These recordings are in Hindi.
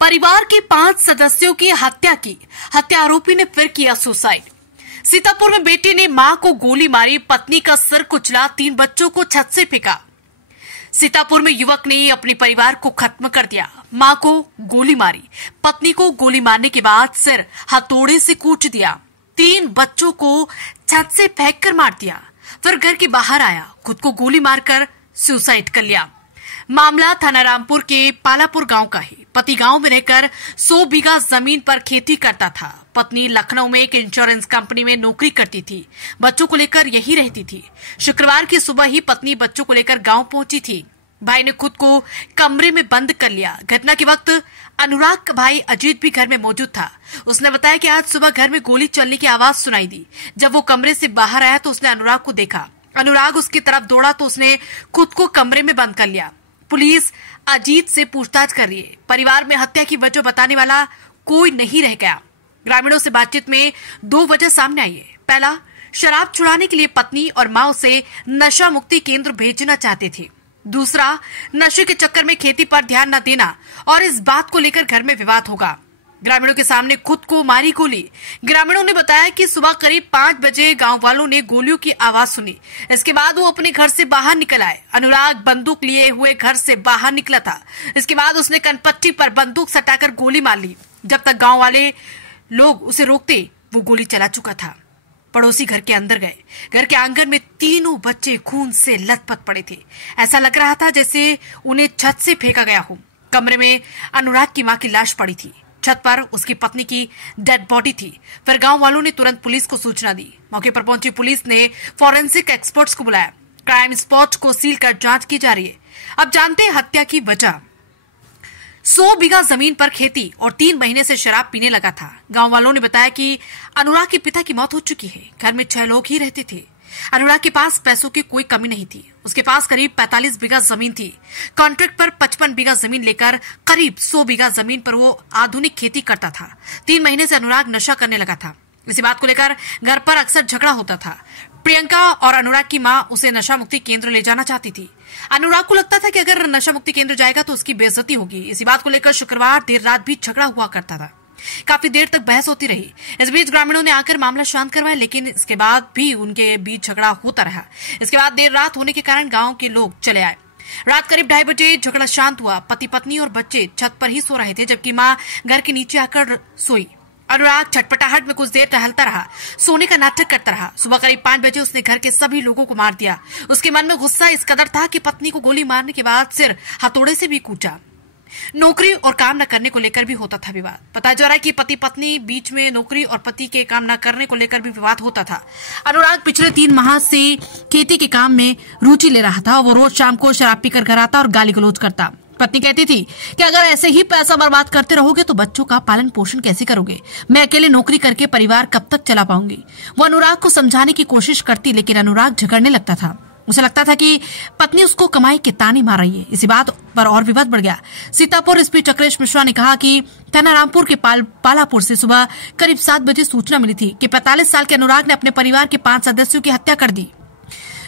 परिवार के 5 सदस्यों की हत्या की। हत्या आरोपी ने फिर किया सुसाइड। सीतापुर में बेटे ने मां को गोली मारी, पत्नी का सिर कुचला, 3 बच्चों को छत से फेंका। सीतापुर में युवक ने अपने परिवार को खत्म कर दिया। मां को गोली मारी, पत्नी को गोली मारने के बाद सिर हथौड़े से कूच दिया, 3 बच्चों को छत से फेंक कर मार दिया। फिर घर के बाहर आया, खुद को गोली मारकर सुसाइड कर लिया। मामला थाना रामपुर के पालापुर गांव का है। पति गांव में रहकर 100 बीघा जमीन पर खेती करता था। पत्नी लखनऊ में एक इंश्योरेंस कंपनी में नौकरी करती थी। बच्चों को लेकर यही रहती थी। शुक्रवार की सुबह ही पत्नी बच्चों को लेकर गांव पहुंची थी। भाई ने खुद को कमरे में बंद कर लिया। घटना के वक्त अनुराग का भाई अजीत भी घर में मौजूद था। उसने बताया कि आज सुबह घर में गोली चलने की आवाज सुनाई दी। जब वो कमरे से बाहर आया तो उसने अनुराग को देखा। अनुराग उसकी तरफ दौड़ा तो उसने खुद को कमरे में बंद कर लिया। पुलिस अजीत से पूछताछ कर रही है। परिवार में हत्या की वजह बताने वाला कोई नहीं रह गया। ग्रामीणों से बातचीत में 2 वजह सामने आई है। पहला, शराब छुड़ाने के लिए पत्नी और मां उसे नशा मुक्ति केंद्र भेजना चाहते थे। दूसरा, नशे के चक्कर में खेती पर ध्यान न देना और इस बात को लेकर घर में विवाद होगा। ग्रामीणों के सामने खुद को मारी गोली। ग्रामीणों ने बताया कि सुबह करीब 5 बजे गांव वालों ने गोलियों की आवाज सुनी। इसके बाद वो अपने घर से बाहर निकल आए। अनुराग बंदूक लिए हुए घर से बाहर निकला था। इसके बाद उसने कनपट्टी पर बंदूक सटाकर गोली मार ली। जब तक गांव वाले लोग उसे रोकते, वो गोली चला चुका था। पड़ोसी घर के अंदर गए। घर के आंगन में तीनों बच्चे खून से लथपथ पड़े थे। ऐसा लग रहा था जैसे उन्हें छत से फेंका गया हो। कमरे में अनुराग की मां की लाश पड़ी थी। छत पर उसकी पत्नी की डेड बॉडी थी। फिर गांव वालों ने तुरंत पुलिस को सूचना दी। मौके पर पहुंची पुलिस ने फॉरेंसिक एक्सपर्ट्स को बुलाया। क्राइम स्पॉट को सील कर जांच की जा रही है। अब जानते हैं हत्या की वजह। 100 बीघा जमीन पर खेती और 3 महीने से शराब पीने लगा था। गांव वालों ने बताया कि अनुराग के पिता की मौत हो चुकी है। घर में 6 लोग ही रहते थे। अनुराग के पास पैसों की कोई कमी नहीं थी। उसके पास करीब 45 बीघा जमीन थी। कॉन्ट्रैक्ट पर 55 बीघा जमीन लेकर करीब 100 बीघा जमीन पर वो आधुनिक खेती करता था। 3 महीने से अनुराग नशा करने लगा था। इसी बात को लेकर घर पर अक्सर झगड़ा होता था। प्रियंका और अनुराग की मां उसे नशा मुक्ति केंद्र ले जाना चाहती थी। अनुराग को लगता था कि अगर नशा मुक्ति केंद्र जाएगा तो उसकी बेइज्जती होगी। इसी बात को लेकर शुक्रवार देर रात भी झगड़ा हुआ करता था। काफी देर तक बहस होती रही। इस बीच ग्रामीणों ने आकर मामला शांत करवाया, लेकिन इसके बाद भी उनके बीच झगड़ा होता रहा। इसके बाद देर रात होने के कारण गांव के लोग चले आए। रात करीब 2:30 बजे झगड़ा शांत हुआ। पति पत्नी और बच्चे छत पर ही सो रहे थे, जबकि मां घर के नीचे आकर सोई। अनुराग छटपटाहट में कुछ देर टहलता रहा, सोने का नाटक करता रहा। सुबह करीब 5 बजे उसने घर के सभी लोगों को मार दिया। उसके मन में गुस्सा इस कदर था कि पत्नी को गोली मारने के बाद सिर हथौड़े से भी कूचा। नौकरी और काम न करने को लेकर भी होता था विवाद। बताया जा रहा है कि पति पत्नी बीच में नौकरी और पति के काम न करने को लेकर भी विवाद होता था। अनुराग पिछले 3 माह से खेती के काम में रुचि ले रहा था। वो रोज शाम को शराब पीकर घर आता और गाली गलौज करता। पत्नी कहती थी कि अगर ऐसे ही पैसा बर्बाद करते रहोगे तो बच्चों का पालन पोषण कैसे करोगे? मैं अकेले नौकरी करके परिवार कब तक चला पाऊंगी? वो अनुराग को समझाने की कोशिश करती, लेकिन अनुराग झगड़ने लगता था। उसे लगता था कि पत्नी उसको कमाई के ताने मार रही है। इसी बात पर और विवाद बढ़ गया। सीतापुर एसपी चक्रेश मिश्रा ने कहा कि थाना रामपुर के पालापुर से सुबह करीब 7 बजे सूचना मिली थी कि 45 साल के अनुराग ने अपने परिवार के 5 सदस्यों की हत्या कर दी।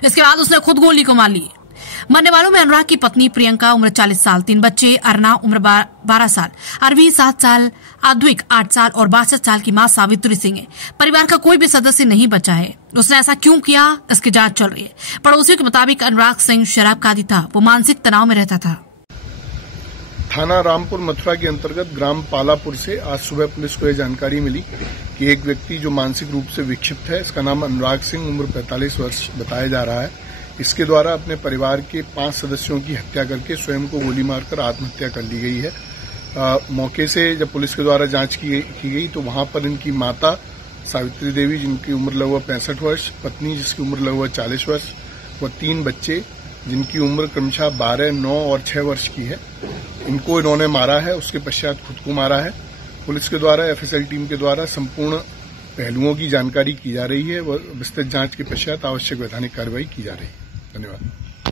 इसके बाद उसने खुद गोली को मार ली। मरने वालों में अनुराग की पत्नी प्रियंका उम्र 40 साल, 3 बच्चे, अरना उम्र 12 साल, अरवी 7 साल, अद्विक 8 साल और 62 साल की मां सावित्री सिंह है। परिवार का कोई भी सदस्य नहीं बचा है। उसने ऐसा क्यों किया, इसकी जांच चल रही है। पड़ोसियों के मुताबिक अनुराग सिंह शराब का आदी था। वो मानसिक तनाव में रहता था। थाना रामपुर मथुरा के अंतर्गत ग्राम पालापुर से आज सुबह पुलिस को यह जानकारी मिली कि एक व्यक्ति जो मानसिक रूप से विक्षिप्त है, इसका नाम अनुराग सिंह, उम्र 45 वर्ष बताया जा रहा है। इसके द्वारा अपने परिवार के 5 सदस्यों की हत्या करके स्वयं को गोली मारकर आत्महत्या कर ली गई है। मौके से जब पुलिस के द्वारा जांच की गई तो वहां पर इनकी माता सावित्री देवी, जिनकी उम्र लगभग 65 वर्ष, पत्नी जिसकी उम्र लगभग 40 वर्ष व 3 बच्चे जिनकी उम्र क्रमशः 12, 9 और 6 वर्ष की है, इनको इन्होंने मारा है। उसके पश्चात खुद को मारा है। पुलिस के द्वारा एफएसएल टीम के द्वारा संपूर्ण पहलुओं की जानकारी की जा रही है व विस्तृत जांच के पश्चात आवश्यक वैधानिक कार्रवाई की जा रही है। धन्यवाद।